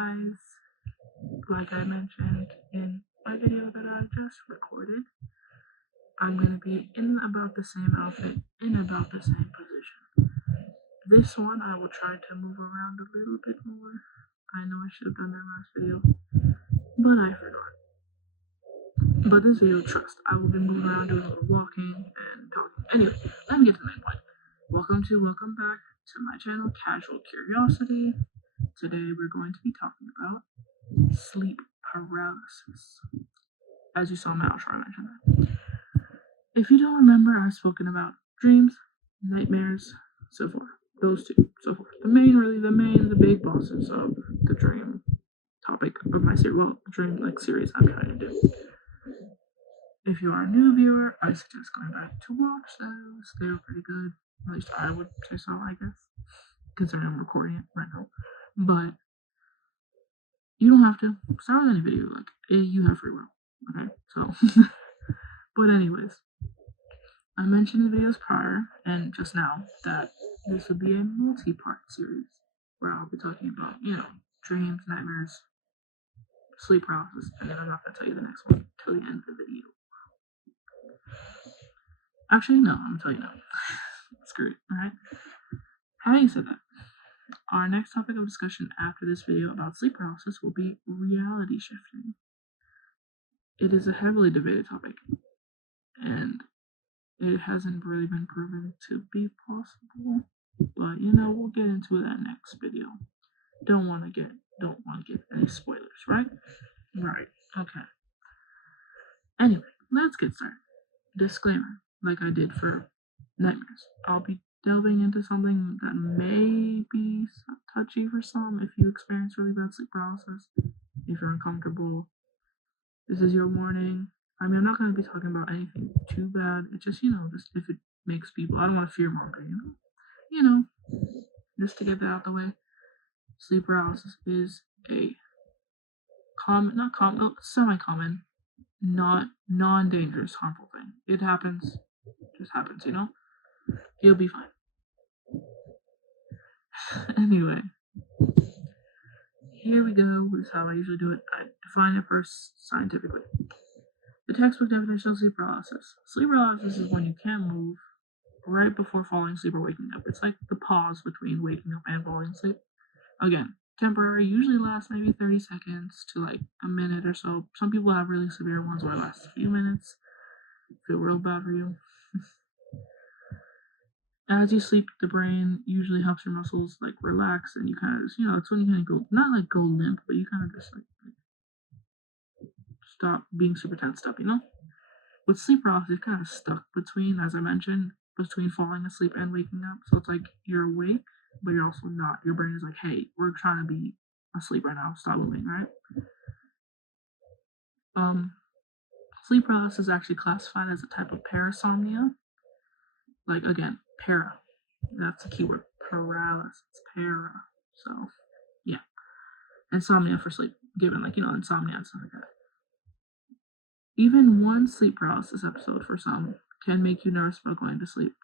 guys, like I mentioned in my video that I just recorded, I'm going to be in about the same outfit, in about the same position. This one I will try to move around a little bit more. I know I should have done that last video, but I forgot. But this video, trust, I will be moving around doing a little walking and talking. Anyway, let me get to the main point. Welcome back to my channel, Casual Curiosity. Today we're going to be talking about sleep paralysis. As you saw in my outro, I mentioned that. If you don't remember, I've spoken about dreams, nightmares, so forth. Those two, so forth. The big bosses of the dream topic of my series. Well, dream series I'm trying to do. If you are a new viewer, I suggest going back to watch those. They were pretty good. At least I would say so, I guess, considering I'm recording it right now. But you don't have to start with any video. You have free will. Okay, so. But anyways, I mentioned in videos prior and just now that this would be a multi-part series where I'll be talking about, dreams, nightmares, sleep paralysis, and then I'm not going to tell you the next one till the end of the video. Actually, no, I'm going to tell you now. Screw it, alright? Having said that, our next topic of discussion after this video about sleep paralysis will be reality shifting. It is a heavily debated topic, and it hasn't really been proven to be possible, but we'll get into that next video. Don't want to get any spoilers, right? Right. Okay. Anyway, let's get started. Disclaimer, like I did for nightmares. I'll be delving into something that may be touchy for some if you experience really bad sleep paralysis. If you're uncomfortable, this is your warning. I mean, I'm not going to be talking about anything too bad. It's just, just if it makes people, I don't want to fear monger, just to get that out the way. Sleep paralysis is a semi-common, not non-dangerous, harmful thing. It happens, just happens, You'll be fine. Anyway, here we go. This is how I usually do it. I define it first scientifically. The textbook definition of sleep paralysis. Sleep paralysis is when you can't move right before falling asleep or waking up. It's like the pause between waking up and falling asleep. Again, temporary, usually lasts maybe 30 seconds to a minute or so. Some people have really severe ones where it lasts a few minutes. Feel real bad for you. As you sleep, the brain usually helps your muscles relax, and you kind of just, it's when you kind of go, not go limp, but you kind of just stop being super tensed up, With sleep paralysis, you're kind of stuck between, as I mentioned, between falling asleep and waking up. So it's you're awake, but you're also not. Your brain is hey, we're trying to be asleep right now. Stop moving, right? Sleep paralysis is actually classified as a type of parasomnia. Again, para. That's the keyword. Paralysis. Para. So, yeah. Insomnia for sleep. Given, insomnia and stuff like that. Even one sleep paralysis episode for some can make you nervous about going to sleep.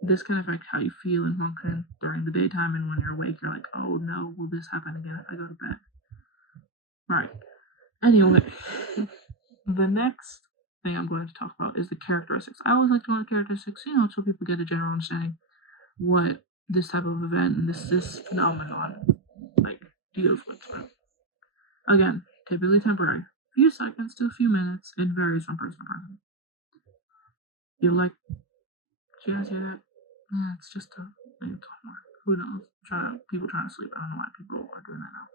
This can affect how you feel and function during the daytime, and when you're awake, you're oh no, will this happen again if I go to bed? Right. Anyway, the next thing I'm going to talk about is the characteristics. I always like to know the characteristics, so people get a general understanding what this type of event and this phenomenon deals with. Again, typically temporary. Few seconds to a few minutes. It varies from person to person. You're did you guys hear that? Yeah, it's just who knows? People trying to sleep. I don't know why people are doing that now.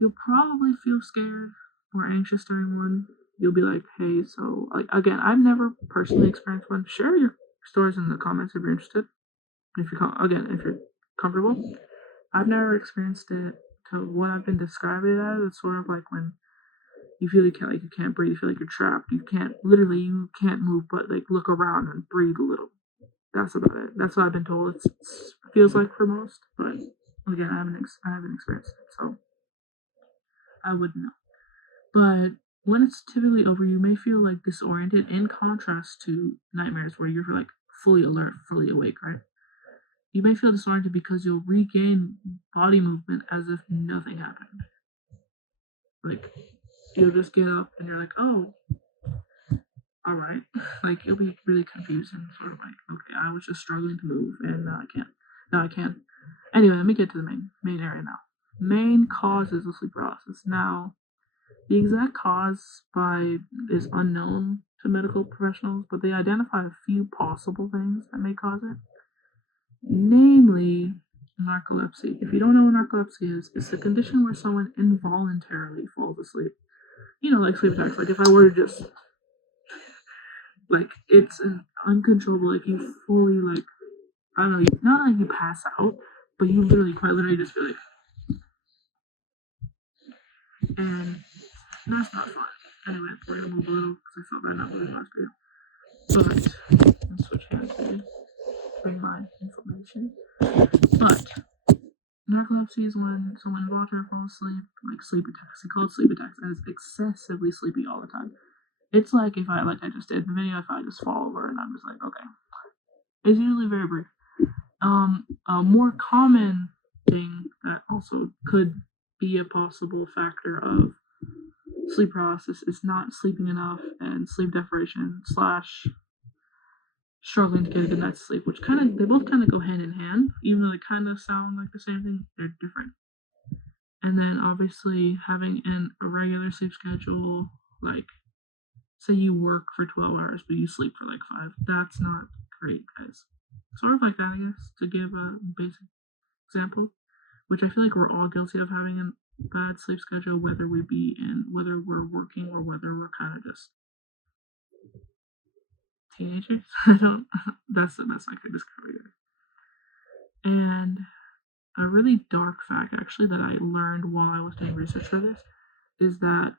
You'll probably feel scared or anxious during one. You'll be hey, so again, I've never personally experienced one. Share your stories in the comments if you're interested. If you're comfortable. I've never experienced it to what I've been described it as. It's sort of when you feel you can't breathe, you feel you're trapped. You can't move, but look around and breathe a little. That's about it. That's what I've been told. It feels like for most, but again, I haven't experienced it, so I wouldn't know. But when it's typically over, you may feel disoriented, in contrast to nightmares where you're fully alert, fully awake, right? You may feel disoriented because you'll regain body movement as if nothing happened. Like, you'll just get up and you're like, oh, all right. Like, you'll be really confused and sort of like, okay, I was just struggling to move and now I can't. Now I can. Anyway, let me get to the main area now. Main causes of sleep paralysis. Now, the exact cause is unknown to medical professionals, but they identify a few possible things that may cause it. Namely, narcolepsy. If you don't know what narcolepsy is, it's the condition where someone involuntarily falls asleep. You know, like sleep attacks. Like if I were to just, like, it's an uncontrollable, like you fully, like, I don't know, not like you pass out, but you literally, quite literally just feel like, and that's not fun. Anyway, we're gonna move a little because I felt bad not moving last video. But let's switch hands to bring my information. But narcolepsy is when someone involuntarily falls asleep, like sleep attacks. They call it sleep attacks, and it's excessively sleepy all the time. It's like if I, like I just did in the video, if I just fall over and I'm just like, okay. It's usually very brief. A more common thing that also could be a possible factor of sleep paralysis is not sleeping enough and sleep deprivation / struggling to get a good night's sleep, which they both kind of go hand in hand, even though they kind of sound like the same thing, they're different. And then obviously having an irregular sleep schedule, like say you work for 12 hours but you sleep for like 5, that's not great, guys. Sort of like that, I guess, to give a basic example, which I feel like we're all guilty of having a bad sleep schedule, whether we're working or whether we're kind of just teenagers. That's the best I could describe it. And a really dark fact, actually, that I learned while I was doing research for this is that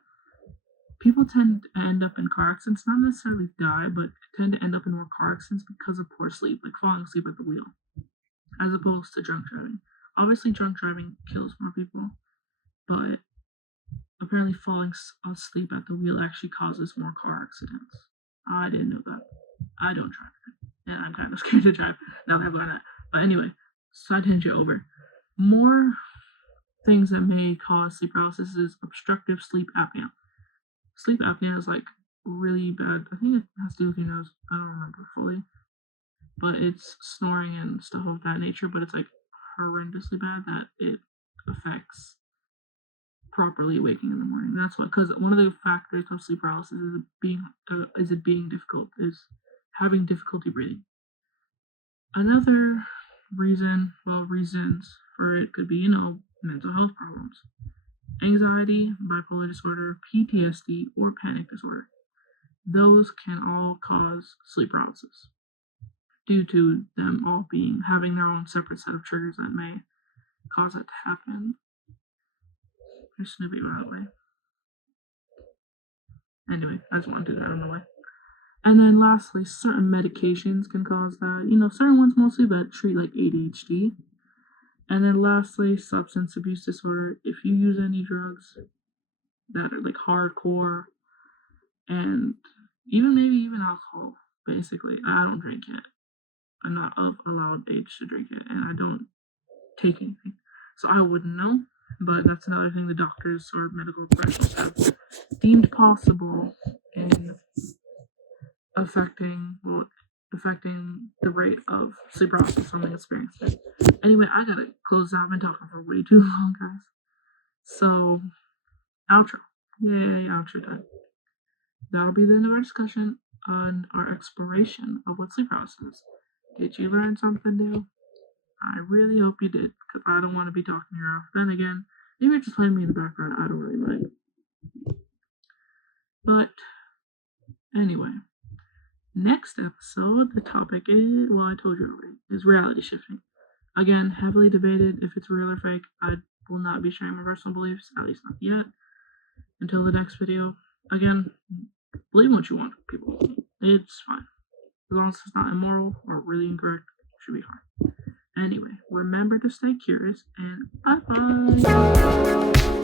people tend to end up in car accidents, not necessarily die, but tend to end up in more car accidents because of poor sleep, like falling asleep at the wheel, as opposed to drunk driving. Obviously, drunk driving kills more people, but apparently falling asleep at the wheel actually causes more car accidents. I didn't know that. I don't drive, and I'm kind of scared to drive now that I've learned that. But anyway, side tangent over. More things that may cause sleep paralysis is obstructive sleep apnea. Sleep apnea is like really bad. I think it has to do with your nose. I don't remember fully, but it's snoring and stuff of that nature. But it's like horrendously bad that it affects properly waking in the morning. That's why, because one of the factors of sleep paralysis is it being difficult, is having difficulty breathing. Another reasons for it could be, mental health problems, anxiety, bipolar disorder, PTSD, or panic disorder. Those can all cause sleep paralysis due to them all having their own separate set of triggers that may cause it to happen. There's Snoopy by the way. Anyway, I just wanted to do that on the way. And then lastly, certain medications can cause that. Certain ones mostly that treat like ADHD. And then lastly, substance abuse disorder. If you use any drugs that are like hardcore, and even alcohol, basically. I don't drink it. I'm not of allowed age to drink it, and I don't take anything. So I wouldn't know, but that's another thing the doctors or medical professionals have deemed possible in affecting the rate of sleep paralysis someone experiencing. Anyway, I gotta close out. I've been talking for way too long, guys. So, outro. Yay, outro time. That'll be the end of our discussion on our exploration of what sleep paralysis is. Did you learn something new? I really hope you did, because I don't want to be talking your off. Then again, maybe you're just playing me in the background. I don't really mind. But anyway, next episode, the topic is, well, I told you already, is reality shifting. Again, heavily debated if it's real or fake. I will not be sharing my personal beliefs, at least not yet, until the next video. Again, believe what you want, people. It's fine. As long as it's not immoral or really incorrect, it should be fine. Anyway, remember to stay curious, and bye-bye.